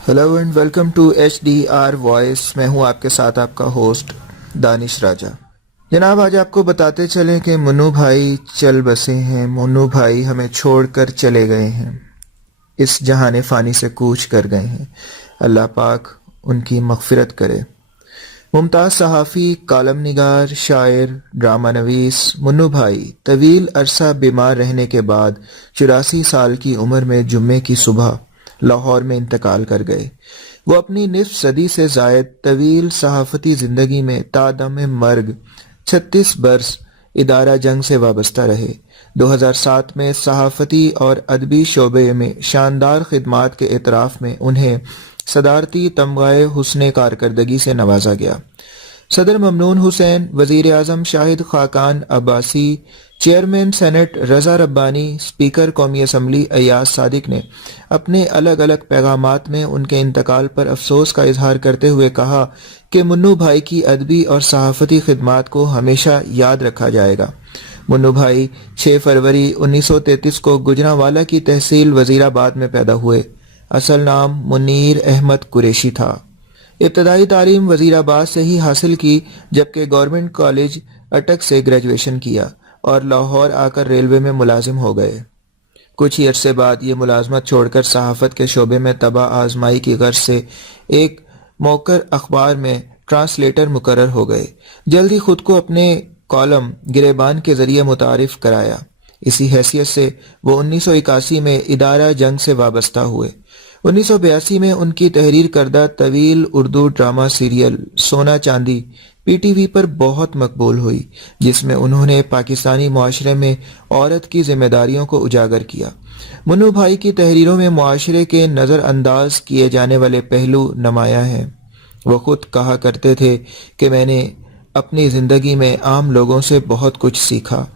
Hello and welcome to HDR voice. मैं हूं आपके साथ आपका होस्ट दानिश राजा। जनाब, आज आपको बताते चलें कि मुन्नू भाई चल बसे हैं। मुन्नू भाई हमें छोड़कर चले गए हैं, इस जहाने फ़ानी से कूच कर गए हैं। अल्लाह पाक उनकी मग़फ़िरत करे। मुमताज़ सहाफ़ी, कालम निगार, शायर, ड्रामा नवीस मुन्नू भाई तवील अरसा बीमार रहने के बाद 84 साल की उम्र में जुम्मे की सुबह लाहौर में इंतकाल कर गए। वो अपनी निस्फ सदी से ज़ायद तवील सहाफ़ती ज़िंदगी में तादम मर्ग 36 बरस इदारा जंग से वाबस्ता रहे। 2007 में सहाफ़ती और अदबी शोबे में शानदार खिदमात के एतराफ़ में उन्हें सदारती तमग़ाए हुस्न कारकर्दगी से नवाजा गया। सदर ममनून हुसैन, वज़ीर आज़म शाहिद खाकान अब्बासी, चेयरमैन सेनेट रज़ा रब्बानी, स्पीकर कौमी असम्बली अय्याज सादिक ने अपने अलग अलग पैगामात में उनके इंतकाल पर अफसोस का इजहार करते हुए कहा कि मुन्नू भाई की अदबी और सहाफ़ती खिदमात को हमेशा याद रखा जाएगा। मुन्नू भाई 6 फरवरी 1933 को गुजरांवाला की तहसील वज़ीराबाद में पैदा हुए। असल नाम मुनीर अहमद कुरैशी था। इब्तदाई तालीम वज़ीराबाद से ही हासिल की, जबकि गवर्नमेंट कॉलेज अटक से ग्रेजुएशन किया और लाहौर आकर रेलवे में मुलाजिम हो गए। कुछ ही अरसे बाद ये मुलाजमत छोड़कर सहाफ़त के शोबे में तबा आजमाई की गर्ज से एक मौकर अखबार में ट्रांसलेटर मुकर्रर हो गए। जल्द ही खुद को अपने कॉलम गिरेबान के ज़रिए मुतारिफ कराया। इसी हैसियत से वो 1981 में इदारा जंग से वाबस्ता हुए। 1982 में उनकी तहरीर करदा तवील उर्दू ड्रामा सीरियल सोना चांदी PTV पर बहुत मकबूल हुई, जिसमें उन्होंने पाकिस्तानी मुआशरे में औरत की जिम्मेदारियों को उजागर किया। मुन्नू भाई की तहरीरों में मुआशरे के नज़रअंदाज किए जाने वाले पहलू नुमायां हैं। वो खुद कहा करते थे कि मैंने अपनी ज़िंदगी में आम लोगों से बहुत कुछ सीखा।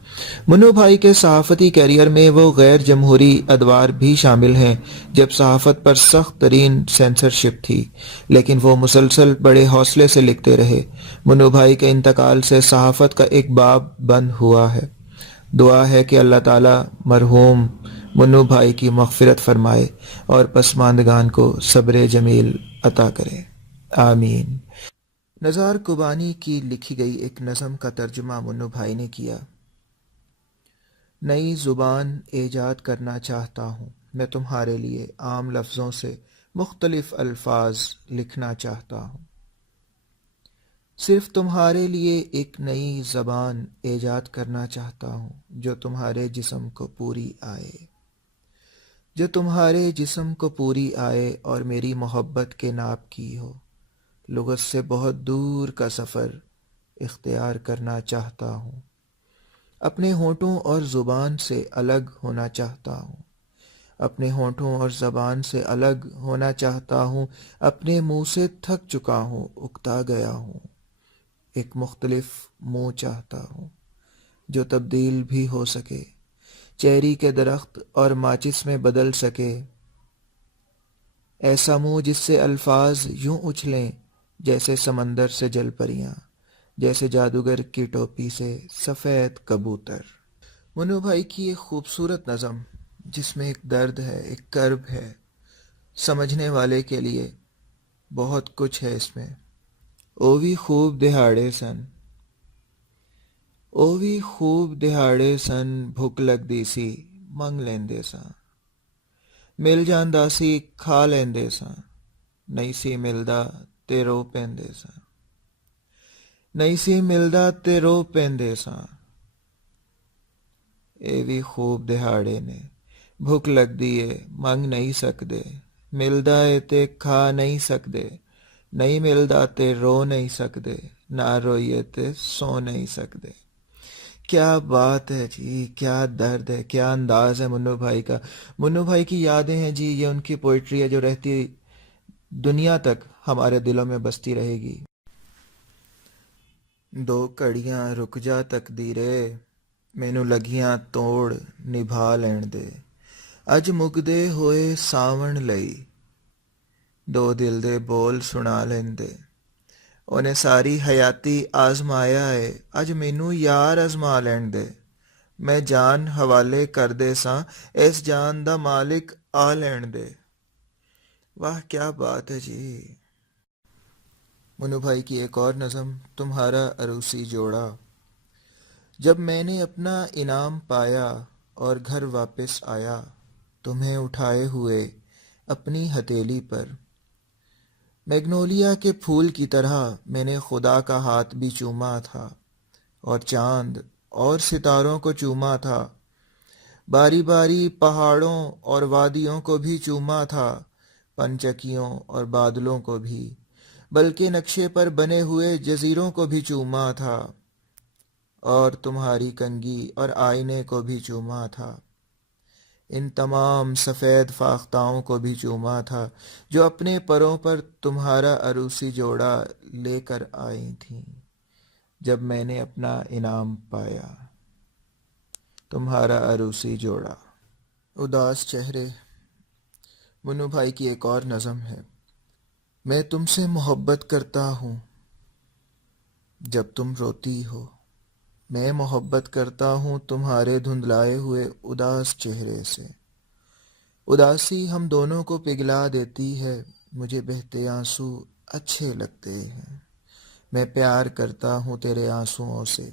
मुन्नू भाई के सहाफ़ती कैरियर में वो गैर जमहूरी अदवार भी शामिल हैं जब सहाफ़त पर सख्त तरीन सेंसरशिप थी, लेकिन वो मुसलसल बड़े हौसले से लिखते रहे। मुन्नू भाई के इंतकाल से सहाफ़त का एक बाब बंद हुआ है। दुआ है कि अल्लाह ताला मरहूम मुन्नू भाई की मग़फ़िरत फरमाए और पसमानदगान को सब्र जमील अता करे। आमीन। नज़ार कुबानी की लिखी गई एक नज़म का तर्जुमा मुन्नू भाई ने किया। नई ज़ुबान ईजाद करना चाहता हूँ मैं, तुम्हारे लिए आम लफ्ज़ों से मुख्तलिफ अल्फाज लिखना चाहता हूँ। सिर्फ तुम्हारे लिए एक नई ज़बान ईजाद करना चाहता हूँ जो तुम्हारे जिस्म को पूरी आए, जो तुम्हारे जिस्म को पूरी आए और मेरी मोहब्बत के नाप की हो। लुग़त से बहुत दूर का सफ़र इख्तियार करना चाहता हूँ, अपने होठों और ज़ुबान से अलग होना चाहता हूँ, अपने होठों और ज़बान से अलग होना चाहता हूँ। अपने मुँह से थक चुका हूँ, उकता गया हूँ। एक मुख्तलिफ मुँह चाहता हूँ जो तब्दील भी हो सके, चेरी के दरख्त और माचिस में बदल सके। ऐसा मुँह जिससे अल्फाज यूं उछलें जैसे समंदर से जल परियां, जैसे जादूगर की टोपी से सफ़ेद कबूतर। मुन्नू भाई की एक खूबसूरत नज़म जिसमें एक दर्द है, एक कर्ब है, समझने वाले के लिए बहुत कुछ है इसमें। ओ भी खूब दिहाड़े सन, ओ भी खूब दिहाड़े सन, भुख लगदी सी मंग लेंदे सां, मिल जांदा सी खा लेंदे सां, नहीं सी मिलदा ते रो पैंदे सां, नहीं सी मिलदा ते रो पैंदे सां। ਇਹ ਵੀ खूब ਦਿਹਾੜੇ ਨੇ, ਭੁੱਖ ਲੱਗਦੀ ਏ ਮੰਗ ਨਹੀਂ ਸਕਦੇ, ਮਿਲਦਾ ਏ ਤੇ ਖਾ नहीं सकदे, नहीं मिलदा ते रो नहीं सकदे, ना रोइए ते सो नहीं सकदे। क्या बात है जी, क्या दर्द है, क्या अंदाज है मुन्नू भाई का। मुन्नू भाई की यादें हैं जी, ये उनकी पोइट्री है जो रहती दुनिया तक हमारे दिलों में बसती रहेगी। दो घड़ियां रुक जा तकदीरे, मैनू लगियां तोड़ निभा लैण दे, अज मुकदे होए सावण लई, दो दिल दे बोल सुना लैंदे। उन्हें सारी हयाती आजमाया है, अज मैनू यार आजमा लैण दे। मैं जान हवाले कर दे सां, इस जान दा मालिक आ लैण दे। واہ کیا بات ہے جی. منو بھائی کی ایک اور نظم تمہارا عروسی جوڑا. جب میں نے اپنا انعام پایا اور گھر واپس آیا تمہیں اٹھائے ہوئے اپنی ہتھیلی پر، میگنولیا کے پھول کی طرح میں نے خدا کا ہاتھ بھی چوما تھا اور چاند اور ستاروں کو چوما تھا، باری باری پہاڑوں اور وادیوں کو بھی چوما تھا، پنچکیوں اور بادلوں کو بھی، بلکہ نقشے پر بنے ہوئے جزیروں کو بھی چوما تھا، اور تمہاری کنگھی اور آئینے کو بھی چوما تھا، ان تمام سفید فاختاؤں کو بھی چوما تھا جو اپنے پروں پر تمہارا عروسی جوڑا لے کر آئی تھیں جب میں نے اپنا انعام پایا. تمہارا عروسی جوڑا. اداس چہرے. منو بھائی کی ایک اور نظم ہے. میں تم سے محبت کرتا ہوں جب تم روتی ہو، میں محبت کرتا ہوں تمہارے دھندلائے ہوئے اداس چہرے سے. اداسی ہم دونوں کو پگھلا دیتی ہے، مجھے بہتے آنسو اچھے لگتے ہیں. میں پیار کرتا ہوں تیرے آنسوؤں سے،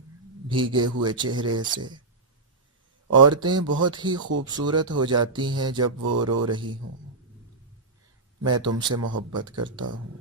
بھیگے ہوئے چہرے سے. عورتیں بہت ہی خوبصورت ہو جاتی ہیں جب وہ رو رہی ہوں. میں تم سے محبت کرتا ہوں.